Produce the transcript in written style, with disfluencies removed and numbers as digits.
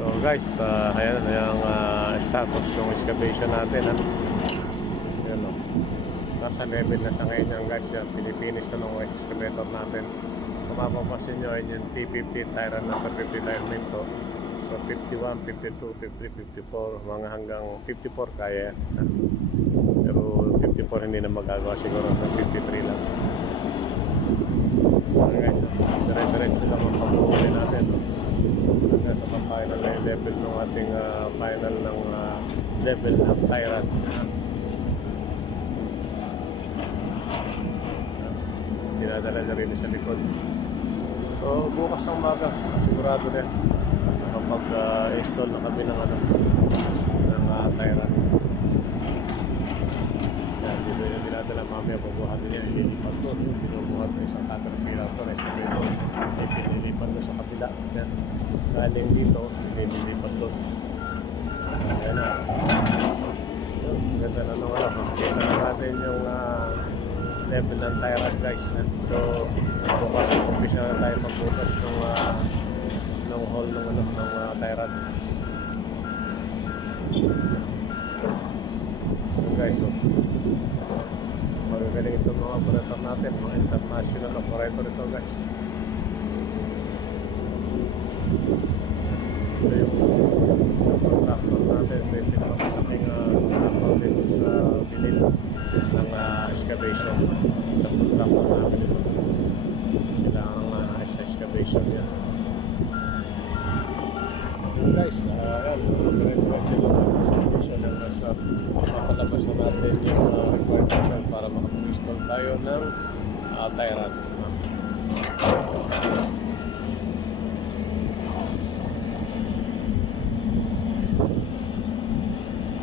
So guys, ayan yung status yung excavation natin. Ayan o. Nasa level na sa ngayon yan guys. Yan, pinipinis na ng excavator natin. Kung mapapasin nyo, yun yung T50 Tyrant number 50 tire nito. So 51, 52, 53, 54, mga hanggang 54 kaya yan. Pero 54 hindi na magagawa siguro ng 53 lang. Okay guys, dire-diretso lang ang pag-uwi natin. Hanggang sa final na yung level ng ating final ng level ng Tyrant. Dinadala na rin sa likod. So bukas ang umaga, sigurado na kapag install na kami ng Tyrant. Dito yung dinadala mamaya bubuhat niya, ililipat doon, binubuhat na isang caterpillar to, excavator, ay pinilipat doon sa kabila. Galing dito, pinilipat doon. Ayan na. Ganda na nung kita na natin yung level ng Tyrant guys. So, bukas umpisa na tayo magbukas ng hall ng Tyrant. So guys, magagaling itong mga operator natin, mga international operator ito guys. Ito yung contractor natin, may pinakamaking contractor dito sa bilil ng excavation. Sa contractor natin ito. Kailangan sa excavation yan. Guys, ayan, diretso lang ang excavation ng nasa mapalabas na natin yung requirement para makapag-install tayo ng Tyrant.